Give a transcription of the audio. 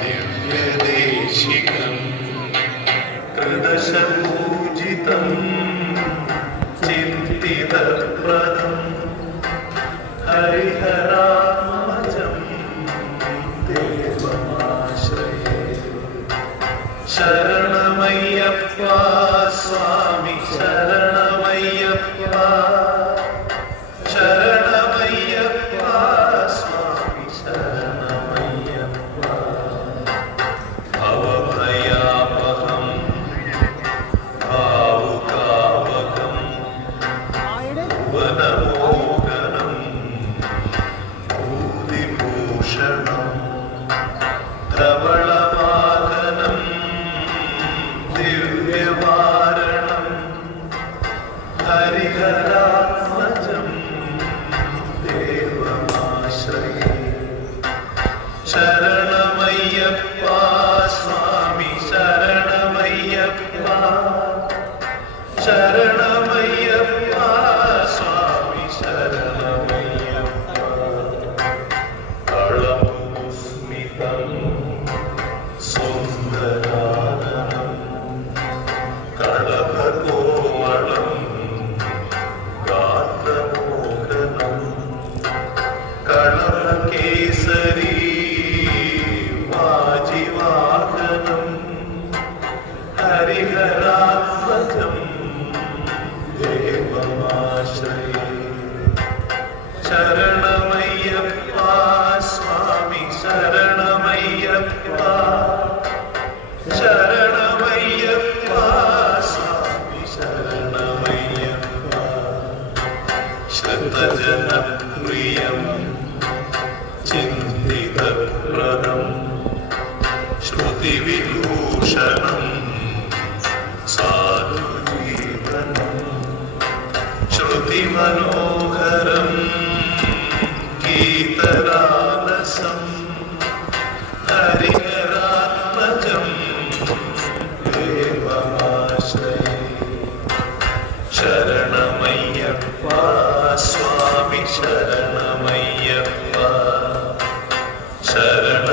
ദിവ്യദേശികം ത്രിദശപൂജിതം ചിന്തിതപ്രദം ഹരിഹരാത്മജം ദേവമാശ്രയേ. ശരണമയ്യപ്പ സ്വാമി ശരണമയ്യപ്പ ശരണമയ്യപ്പ സ്വാമി ശരണമയ്യപ്പ. ഭവഭയാപഹം ഭാവുകാവകം ഭുവനമോഹനം ഭൂതിഭൂഷണം ധവളവാഹനം ദിവ്യവാരണം ഹരിഹരാത്മജം ദേവമാശ്രയേ. ശരണമയ്യപ്പ സ്വാമി ശരണമയ്യപ്പ ശരണമയ്യപ്പ സ്വാമി ശരണമയ്യപ്പ. കളമുസ്മിതം സുന്ദരാനനം കളഭകോമളം ഗാത്രമോഹനം കളഭകേസരീ വാജിവാഹനം ഹരിഹരാത്മജം ദേവമാശ്രയേ. ശരണമയ്യപ്പ സ്വാമി ശരണമയ്യപ്പ ശരണമയ്യപ്പ സ്വാമി ശരണമയ്യപ്പ. ശ്രുതജനപ്രിയം ചിന്തിതപ്രദം ശ്രുതിവിഭൂഷണം സാധുജീവനം ശ്രുതിമനോഹരം ഗീതരാലസം ഹരിഹരാത്മജം ദേവമാശ്രയേ. ശരണമയ്യപ്പ സ്വാമി ശരണമയ്യപ്പ ശരണ